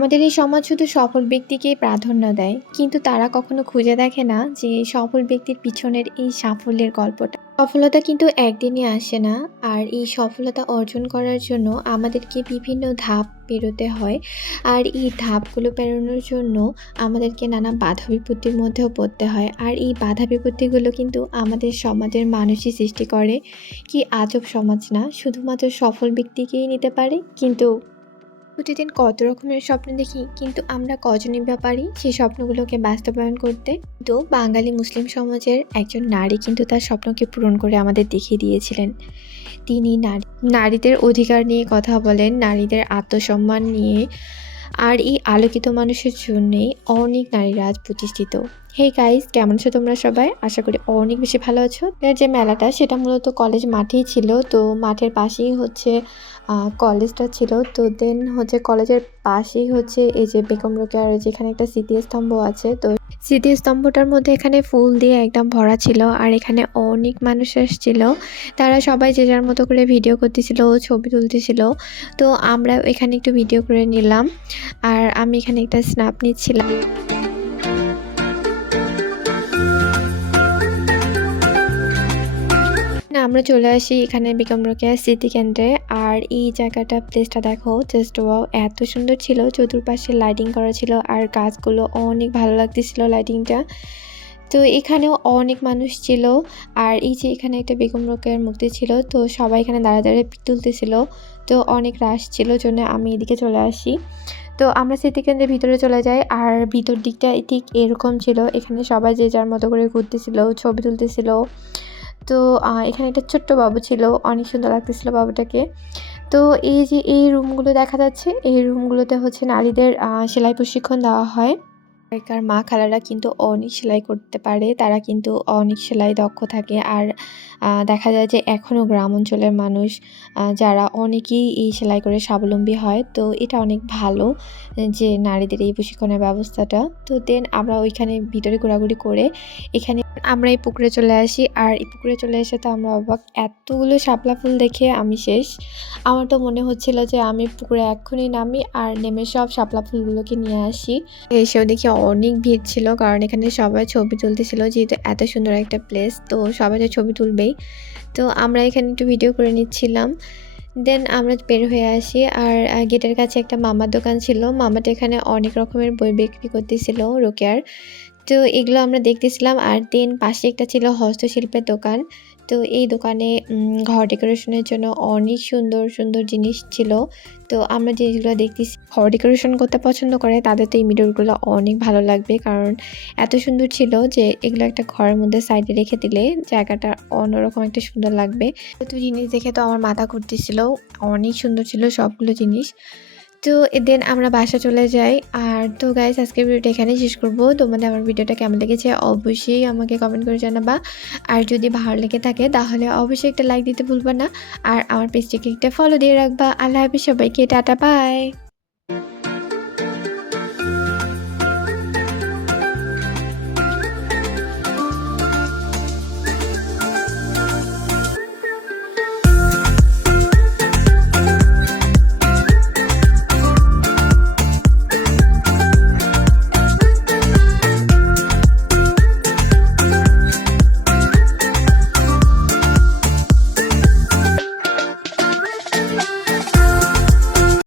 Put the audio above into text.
আমাদের এই সমাজ শুধু সফল ব্যক্তিকেই প্রাধান্য দেয়, কিন্তু তারা কখনো খুঁজে দেখে না যে সফল ব্যক্তির পিছনের এই সাফল্যের গল্পটা। সফলতা কিন্তু একদিনই আসে না, আর এই সফলতা অর্জন করার জন্য আমাদেরকে বিভিন্ন ধাপ পেরোতে হয়, আর এই ধাপগুলো পেরোনোর জন্য আমাদেরকে নানা বাধা বিপত্তির মধ্যেও পড়তে হয়, আর এই বাধা বিপত্তিগুলো কিন্তু আমাদের সমাজের মানুষই সৃষ্টি করে। কি আজব সমাজ না? শুধুমাত্র সফল ব্যক্তিকেই নিতে পারে, কিন্তু প্রতিদিন কত রকমের স্বপ্ন দেখি, কিন্তু আমরা কজনই বা সেই স্বপ্নগুলোকে বাস্তবায়ন করতে? তো বাঙালি মুসলিম সমাজের একজন নারী কিন্তু তার স্বপ্নকে পূরণ করে আমাদের দেখিয়ে দিয়েছিলেন। তিনি নারী, নারীদের অধিকার নিয়ে কথা বলেন, নারীদের আত্মসম্মান নিয়ে আর এই আলোকিত মানুষের জন্যেই অনেক নারীরা আজ প্রতিষ্ঠিত। হে গাইজ কেমন আছো তোমরা সবাই? আশা করি অনেক বেশি ভালো আছো। যে মেলাটা, সেটা মূলত কলেজ মাঠেই ছিল। তো মাঠের পাশেই হচ্ছে কলেজটা ছিল। তো দেন হচ্ছে কলেজের পাশেই হচ্ছে এই যে বেগম রোকেয়ার যেখানে একটা স্মৃতিস্তম্ভ আছে, তো স্মৃতিস্তম্ভটার মধ্যে এখানে ফুল দিয়ে একদম ভরা ছিল আর এখানে অনেক মানুষ এসেছিল তারা সবাই যে যার মতো করে ভিডিও করতেছিল, ছবি তুলতেছিল। তো আমরা এখানে একটু ভিডিও করে নিলাম। আর আমি এখানে একটা স্ন্যাপ নিচ্ছিলাম। আমরা চলে আসি এখানে বেগম রোকেয়া স্মৃতি কেন্দ্রে আর এই জায়গাটা প্লেসটা দেখো জাস্ট ওয়াও এত সুন্দর ছিল। চতুর্পাশে লাইটিং করা ছিল আর গাছগুলো অনেক ভালো লাগতেছিল লাইটিংটা তো এখানেও অনেক মানুষ ছিল। আর এই যে এখানে একটা বেগম রোকেয়ার মূর্তি ছিল, তো সবাই এখানে দাঁড়া দাঁড়িয়ে তুলতেছিল। তো অনেক রাশ ছিল, জন্য আমি এদিকে চলে আসি। তো আমরা স্মৃতিকেন্দ্রের ভিতরে চলে যাই আর ভিতর দিকটা ঠিক এরকম ছিল। এখানে সবাই যে যার মতো করে ঘুরতেছিল, ছবি তুলতেছিল। তো এখানে একটা ছোট্ট বাবু ছিল, অনেক সুন্দর লাগতেছিল বাবুটাকে। তো, এই যে এই রুমগুলো দেখা যাচ্ছে, এই রুমগুলোতে হচ্ছে নারীদের সেলাই প্রশিক্ষণ দেওয়া হয়। আগেকার মা খালারা কিন্তু অনেক সেলাই করতে পারে। তারা কিন্তু অনেক সেলাই দক্ষ থাকে। আর দেখা যায় যে এখনও গ্রাম অঞ্চলের মানুষ যারা অনেকেই এই সেলাই করে স্বাবলম্বী হয়। তো এটা অনেক ভালো যে নারীদের এই প্রশিক্ষণের ব্যবস্থাটা। তো দেন আমরা ওইখানে ভিতরে ঘোরাঘুরি করে এখানে আমরা এই পুকুরে চলে আসি। আর এই পুকুরে চলে এসে তো আমরা অবাক। এতগুলো শাপলা ফুল দেখে আমি শেষ। আমার তো মনে হচ্ছিল যে আমি পুকুরে এক্ষুনি নামি আর নেমে সব শাপলা ফুলগুলোকে নিয়ে আসি। এসেও দেখি অনেক ভিড় ছিল, কারণ এখানে সবাই ছবি তুলতেছিল যেহেতু এত সুন্দর একটা প্লেস তো সবাই তো ছবি তুলবেই। তো আমরা এখানে একটু ভিডিও করে নিচ্ছিলাম। দেন আমরা বের হয়ে আসি আর গেটের কাছে একটা মামার দোকান ছিল। মামাটা এখানে অনেক রকমের বই বিক্রি করতেছিল রোকেয়ার। তো এগুলো আমরা দেখতেছিলাম। আর দেন পাশে একটা ছিল হস্তশিল্পের দোকান। তো এই দোকানে ঘর ডেকোরেশনের জন্য অনেক সুন্দর সুন্দর জিনিস ছিল। তো আমরা জিনিসগুলো দেখতেছি। ঘর ডেকোরেশন করতে পছন্দ করে, তাদের তো এই মিররগুলো অনেক ভালো লাগবে। কারণ এত সুন্দর ছিল যে এগুলো একটা ঘরের মধ্যে সাইডে রেখে দিলে জায়গাটা অন্যরকম একটা সুন্দর লাগবে। তো জিনিস দেখে তো আমার মাথা ঘুরতেছিল। অনেক সুন্দর ছিল সবগুলো জিনিস। তো দেন আমরা বাসা চলে যাই। আর তো গাইজ আজকের ভিডিওটা এখানেই শেষ করব। তোমাদের আমার ভিডিওটা কেমন লেগেছে অবশ্যই আমাকে কমেন্ট করে জানাবা। আর যদি ভালো লেগে থাকে, তাহলে অবশ্যই একটা লাইক দিতে ভুলবা না। আর আমার পেজটিকে একটা ফলো দিয়ে রাখবা। আল্লাহ হাফিজ সবাইকে, টাটা বাই